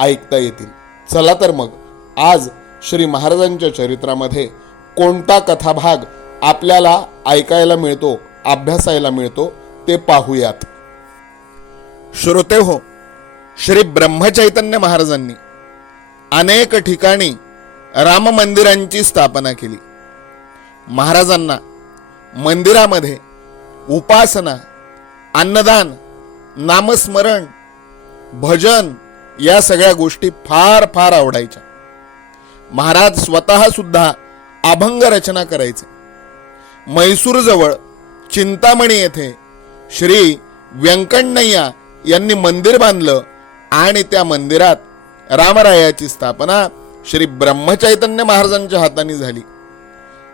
ऐकता येतील. चला तर मग आज श्री महाराजांच्या चरित्रामध्ये कोणता कथाभाग आपल्याला ऐकायला मिळतो अभ्यासायला मिळतो ते पाहूयात. श्रोते हो श्री ब्रह्मचैतन्य महाराजांनी अनेक ठिकाणी राम मंदिरांची स्थापना केली. महाराजांना मंदिरामध्ये उपासना अन्नदान नामस्मरण भजन या सगळ्या गोष्टी फार फार आवडायच्या. महाराज स्वतः सुद्धा अभंग रचना करायचे. म्हैसूरजवळ चिंतामणी येथे श्री व्यंकण्णय्या यांनी मंदिर बांधलं आणि त्या मंदिरात रामरायाची स्थापना श्री ब्रह्मचैतन्य महाराजांच्या हाताने झाली.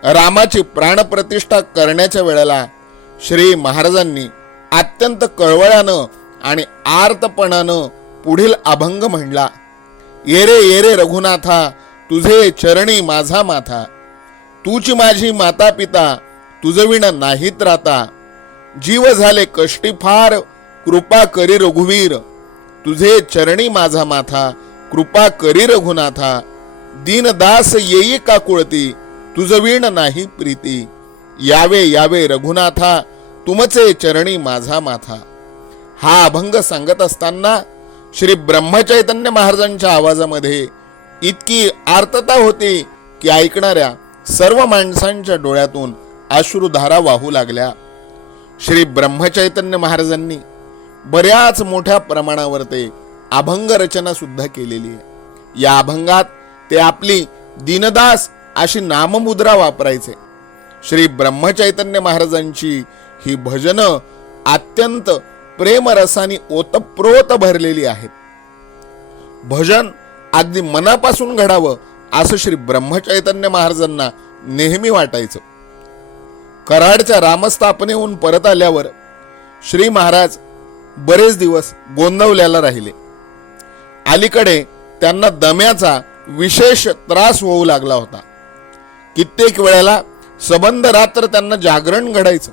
रामाची प्राणप्रतिष्ठा करण्याच्या वेळेला श्री महाराजांनी अत्यंत कळवळ्यानं आणि आर्तपणानं पुढील अभंग म्हणला येरे येरे रघुनाथा तुझे चरणी माझा माथा. तूच माझी माता पिता तुझविण नाहीत राता. जीव झाले कष्टी फार कृपा करी रघुवीर. तुझे चरणी माझा माथा कृपा करी रघुनाथा. दीनदास येई का कुळती तुझवीण नाही प्रीती. यावे यावे रघुनाथा तुमचे चरणी माझा माथा. हा अभंग सांगत असताना श्री ब्रह्मचैतन्य महाराजांच्या आवाजामध्ये इतकी आर्तता होती की ऐकणाऱ्या सर्व माणसांच्या डोळ्यातून अश्रुधारा वाहू लागल्या. श्री ब्रह्मचैतन्य महाराजांनी बऱ्याच मोठ्या प्रमाणावर ते अभंग रचना सुद्धा केलेली आहे. या अभंगात ते आपली दीनदास अशी नाममुद्रा वापरायचे. श्री ब्रह्मचैतन्य महाराजांची ही भजनं अत्यंत प्रेमरसाने ओतप्रोत भरलेली आहेत भजन अगदी मनापासून घडावं असं श्री ब्रह्मचैतन्य महाराजांना नेहमी वाटायचं. कराडच्या रामस्थापनेहून परत आल्यावर श्री महाराज बरेच दिवस गोंधवल्याला राहिले. अलीकडे त्यांना दम्याचा विशेष त्रास होऊ लागला होता. कित्येक वेळेला सबंध रात्र त्यांना जागरण घडायचं.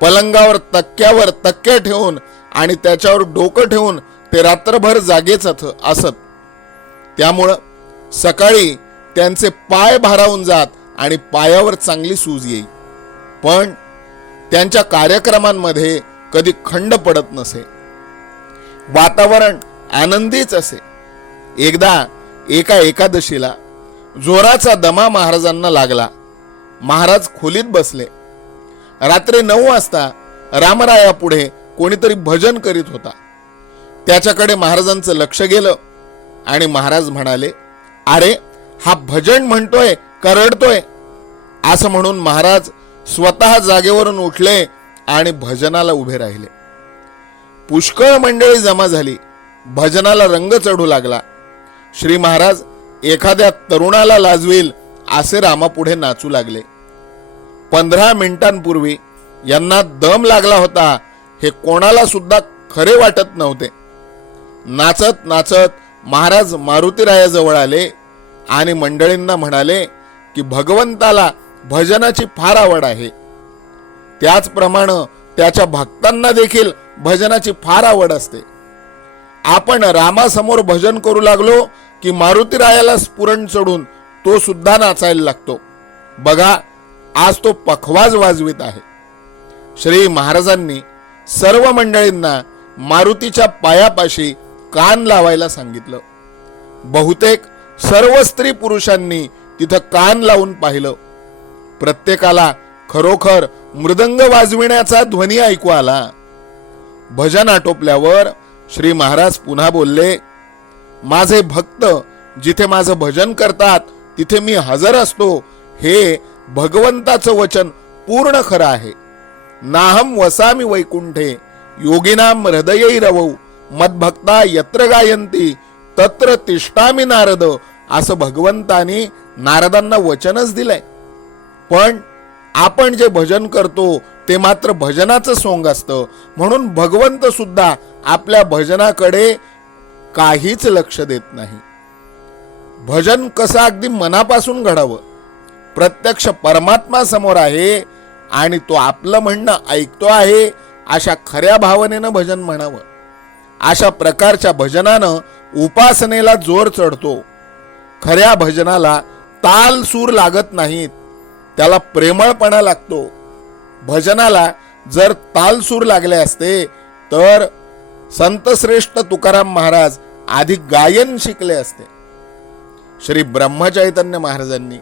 पलंगावर तक्क्यावर तक्क्या ठेवून आणि त्याच्यावर डोकं ठेवून ते रात्रभर जागेच असत. त्यामुळं सकाळी त्यांचे पाय भारावून जात आणि पायावर चांगली सूज येई. पण त्यांच्या कार्यक्रमांमध्ये कधी खंड पडत नसे. वातावरण आनंदीच असे. एकदा एका एकादशीला जोराचा दमा महाराजांना लागला. महाराज खोलीत बसले. रात्री नऊ वाजता रामराया पुढे कोणीतरी भजन करीत होता. त्याच्याकडे महाराजांचं लक्ष गेलं आणि महाराज म्हणाले अरे हा भजन म्हणतोय करडतोय. असं म्हणून महाराज स्वतः जागेवरून उठले आणि भजनाला उभे राहिले. पुष्कळ मंडळी जमा झाली. भजनाला रंग चढू लागला. श्री महाराज एखाद्या तरुणाला लाजवेल असे रामापुढे नाचू लागले. पंधरा मिनिटांपूर्वी यांना दम लागला होता हे कोणाला सुद्धा खरे वाटत नव्हते. नाचत नाचत महाराज मारुतीरायाजवळ आले आणि मंडळींना म्हणाले की भगवंताला भजनाची फार आवड आहे. त्याचप्रमाणे त्याच्या भक्तांना देखील भजनाची फार आवड असते. आपण रामासमोर भजन करू लागलो की मारुतीरायाला स्फुरण चढून तो सुद्धा नाचायला लागतो. बघा आज तो पखवाज वाजवित आहे. श्री महाराजांनी सर्व मंडळींना मारुतीच्या पायापाशी कान लावायला सांगितलं. बहुतेक सर्व स्त्री पुरुषांनी तिथं कान लावून पाहिलं. प्रत्येकाला खरोखर मृदंग वाजविण्याचा ध्वनी ऐकू आला. भजन आटोपल्यावर श्री महाराज पुन्हा बोलले माझे भक्त जिथे माझं भजन करतात तिथे मी हजर असतो हे भगवंताचं वचन पूर्ण खरं आहे. नाहम वसामी वैकुंठे योगिनाम हृदयी रवौ मदभक्ता यत्र गायंती तत्र तिष्ठामी नारद असं भगवंतानी नारदांना वचनच दिलंय. पण आपण जे भजन करतो ते मात्र भजनाचं सोंग असतं. म्हणून भगवंत सुद्धा आपल्या भजनाकडे काहीच लक्ष देत नाही. भजन कसं अगदी मनापासून घडावं प्रत्यक्ष परमात्मा समोर आहे आणि तो आपलं म्हणणं ऐकतो आहे अशा खऱ्या भावनेनं भजन म्हणावं. अशा प्रकारच्या भजनानं उपासनेला जोर चढतो. खऱ्या भजनाला ताल सूर लागत नाहीत. त्याला प्रेमळपणा लागतो. भजनाला जर ताल सूर लागले असते तर संतश्रेष्ठ तुकाराम महाराज आधी गायन शिकले असते. श्री ब्रह्मचैतन्य महाराजांनी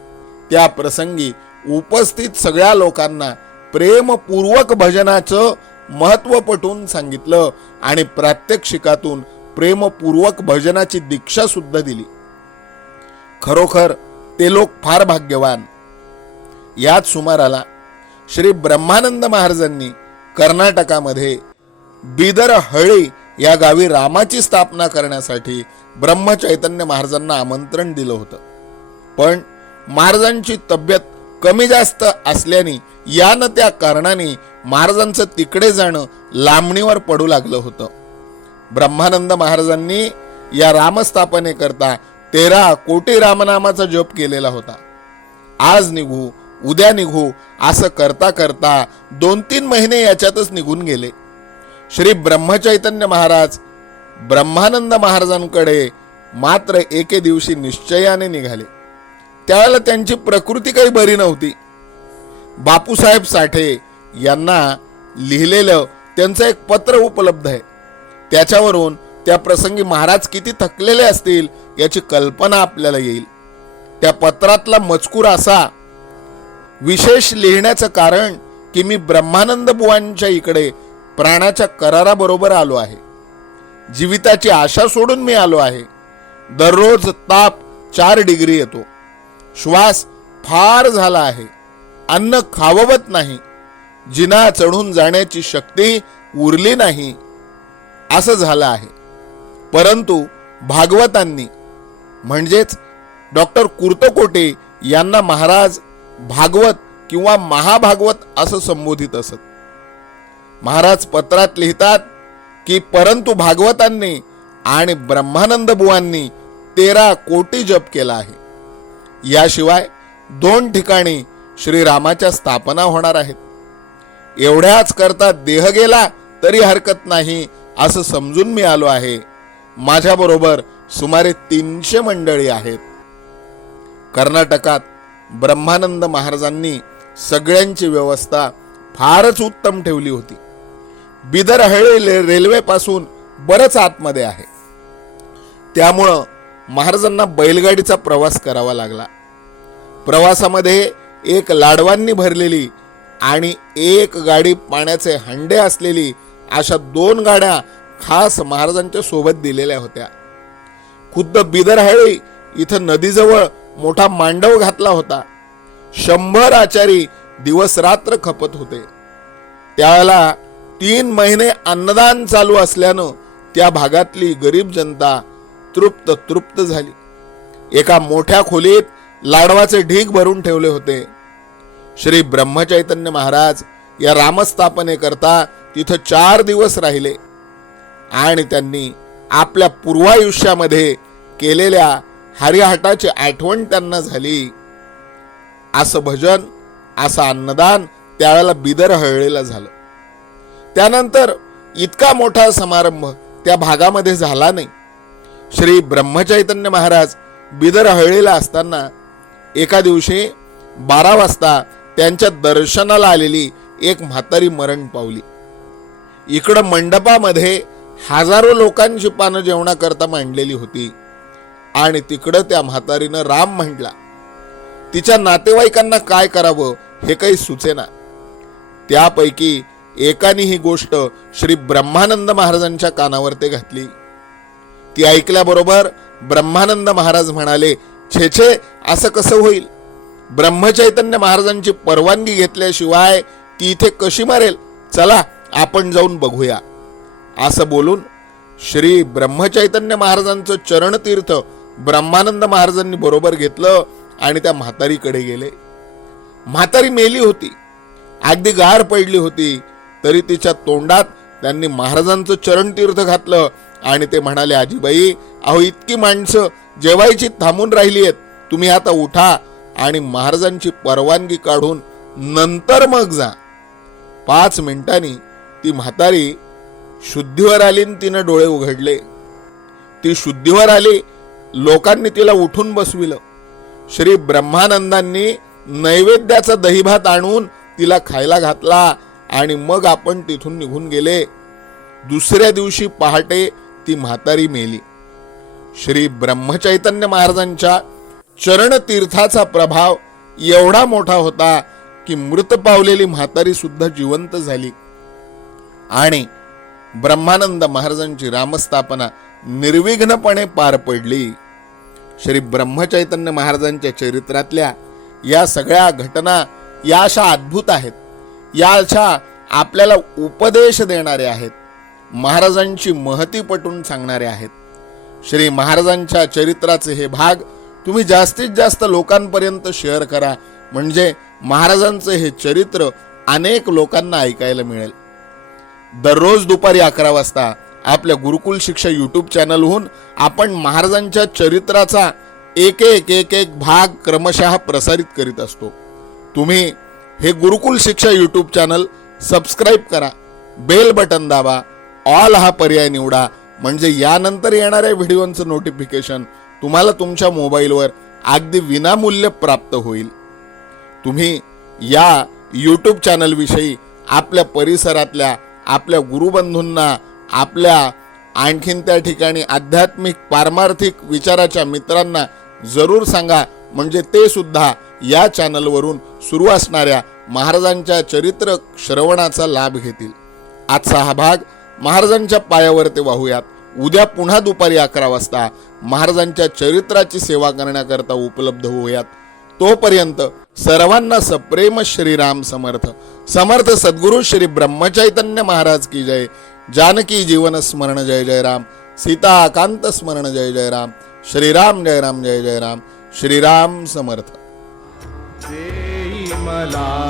त्या प्रसंगी उपस्थित सगळ्या लोकांना प्रेमपूर्वक भजनाचं महत्त्व पटवून सांगितलं आणि प्रात्यक्षिकातून प्रेमपूर्वक भजनाची दीक्षा सुद्धा दिली. खरोखर ते लोक फार भाग्यवान. याच सुमाराला श्री ब्रह्मानंद महाराजांनी कर्नाटकामध्ये बिदर हळी या गावी रामाची स्थापना करण्यासाठी ब्रह्मचैतन्य महाराजांना आमंत्रण दिलं होतं. पण महाराजांची तब्येत कमी जास्त असल्याने या न त्या कारणाने महाराजांचं तिकडे जाणं लांबणीवर पडू लागलं होतं. ब्रह्मानंद महाराजांनी या रामस्थापनेकरता तेरा कोटी रामनामाचा जप केलेला होता. आज निघू उद्या निघू असं करता करता दोन तीन महिने याच्यातच निघून गेले. श्री ब्रह्मचैतन्य महाराज ब्रह्मानंद महाराजांकडे मात्र एके दिवशी निश्चयाने निघाले. त्यावेळेला त्यांची प्रकृती काही बरी नव्हती. बापूसाहेब साठे यांना लिहिलेलं त्यांचं एक पत्र उपलब्ध आहे. त्याच्यावरून त्या प्रसंगी महाराज किती थकलेले असतील याची कल्पना आपल्याला येईल. त्या पत्रातला मजकूर असा विशेष लिहिण्याचं कारण की मी ब्रह्मानंद बुवांच्या इकडे प्राणाच्या कराराबरोबर आलो आहे. जीविताची आशा सोडून मी आलो आहे. दररोज ताप चार डिग्री येतो. श्वास फार झाला आहे. अन्न खाववत नाही. जिना चढून जाण्याची शक्ती उरली नाही. असं झालं आहे. परंतु भागवतांनी म्हणजेच डॉक्टर कुर्तकोटे यांना महाराज भागवत किंवा महाभागवत असं संबोधित असत. महाराज पत्रात लिहितात की परंतु भागवतांनी आणि ब्रह्मानंद बुवांनी तेरा कोटी जप केला आहे. याशिवाय दोन ठिकाणी श्रीरामाच्या स्थापना होणार आहेत. एवढ्याच करता देह गेला तरी हरकत नाही असं समजून मी आलो आहे. माझ्याबरोबर सुमारे तीनशे मंडळी आहेत. कर्नाटकात ब्रह्मानंद महाराजांनी सगळ्यांची व्यवस्था फारच उत्तम ठेवली होती. बिदर हळे रेल्वेपासून बरंच आतमध्ये आहे. त्यामुळं महाराजांना बैलगाडीचा प्रवास करावा लागला. प्रवासामध्ये एक लाडवांनी भरलेली आणि एक गाडी पाण्याचे हंडे असलेली अशा दोन गाड्या खास महाराजांच्या सोबत दिलेल्या होत्या. खुद्द बिदरहळी इथं नदीजवळ मोठा मांडव घातला होता. शंभर आचारी दिवस रात्र खपत होते. त्यावेळेला तीन महिने अन्नदान चालू असल्यानं त्या भागातली गरीब जनता तृप्त तृप्त झाली. एका मोठ्या खोलीत लाडवाचे ढीग भरून ठेवले होते. श्री ब्रह्मचैतन्य महाराज या रामस्थापनेकरता तिथं चार दिवस राहिले. आणि त्यांनी आपल्या पूर्वायुष्यामध्ये केलेल्या हरिहाटाची आठवण त्यांना झाली. असं भजन असं अन्नदान त्यावेळेला बिदर हळलेला झालं. त्यानंतर इतका मोठा समारंभ त्या भागामध्ये झाला नाही. श्री ब्रह्मचैतन्य महाराज बिदर हळलेला असताना एका दिवशी बारा वाजता त्यांच्या दर्शनाला आलेली एक म्हातारी मरण पावली. इकडं मंडपामध्ये हजारो लोकांची पानं जेवणाकरता मांडलेली होती आणि तिकडं त्या म्हातारीनं राम म्हटला तिच्या नातेवाईकांना काय करावं हे काही सुचेना. त्यापैकी एकाने ही गोष्ट श्री ब्रह्मानंद महाराजांच्या कानावर ते घातली. ती ऐकल्याबरोबर ब्रह्मानंद महाराज म्हणाले छे छे असं कसं होईल? ब्रह्मचैतन्य महाराजांची परवानगी घेतल्याशिवाय ती इथे कशी मरेल? चला आपण जाऊन बघूया. असं बोलून श्री ब्रह्मचैतन्य महाराजांचं चरणतीर्थ ब्रह्मानंद महाराजांनी बरोबर घेतलं आणि त्या म्हातारीकडे गेले. म्हातारी मेली होती. अगदी गार पडली होती. तरी तिच्या तोंडात त्यांनी महाराजांचं चरणतीर्थ घातलं आणि ते म्हणाले आजीबाई अहो इतकी माणसं जेवायची थांबून राहिली आहेत. तुम्ही आता उठा आणि महाराजांची परवानगी काढून नंतर मग जा. पाच मिनिटांनी ती म्हातारी शुद्धीवर आली आणि तिनं डोळे उघडले. ती शुद्धीवर आली लोकांनी तिला उठून बसविलं. श्री ब्रह्मानंदांनी नैवेद्याचा दहीभात आणून तिला खायला घातला आणि मग आपण तिथून निघून गेले. दुसऱ्या दिवशी पहाटे ती म्हातारी मेली. श्री ब्रह्मचैतन्य महाराजांच्या चरणतीर्थाचा प्रभाव एवढा मोठा होता की मृत पावलेली म्हातारी सुद्धा जिवंत झाली. आणि ब्रह्मानंद महाराजांची रामस्थापना निर्विघ्नपणे पार पडली. श्री ब्रह्मचैतन्य महाराजांच्या चरित्रातल्या या सगळ्या घटना या अशा अद्भुत आहेत. या अशा आपल्याला उपदेश देणारे आहेत. महाराजांची महती पटून सांगणारे आहेत. श्री महाराजांच्या चरित्राचे हे भाग तुम्ही जास्तीत जास्त लोकांपर्यंत शेअर करा. म्हणजे महाराजांचं हे चरित्र अनेक लोकांना ऐकायला मिळेल. दररोज दुपारी अकरा वाजता आपल्या गुरुकुल शिक्षा यूट्यूब चॅनलहून आपण महाराजांच्या चरित्राचा एक एक एक एक भाग क्रमशः प्रसारित करीत असतो. तुम्ही हे Gurukul Shiksha YouTube channel subscribe करा. बेल बटन दाबा. ऑल हा पर्याय निवडा. म्हणजे यानंतर येणाऱ्या व्हिडिओचं नोटिफिकेशन तुम्हाला तुमच्या मोबाईलवर अगदी विनामूल्य प्राप्त होईल. तुम्ही या यूट्यूब चॅनलविषयी आपल्या परिसरातल्या आपल्या गुरुबंधूंना आपल्या आणखीन त्या ठिकाणी आध्यात्मिक पारमार्थिक विचाराच्या मित्रांना जरूर सांगा. म्हणजे ते सुद्धा या चॅनलवरून सुरू असणाऱ्या महाराजांच्या चरित्र श्रवणाचा लाभ घेतील. आजचा हा भाग महाराजांच्या पायावर ते वाहूयात. उद्या पुन्हा दुपारी अकरा वाजता महाराजांच्या चरित्राची सेवा करण्याकरता उपलब्ध होऊयात. तोपर्यंत सर्वांना सप्रेम श्रीराम समर्थ. समर्थ सद्गुरु श्री ब्रह्मचैतन्य महाराज की जय. जानकी जीवन स्मरण जय जय राम. सीता आकांत स्मरण जय जय राम. श्रीराम जय राम जय जय राम. श्रीराम समर्थ. मला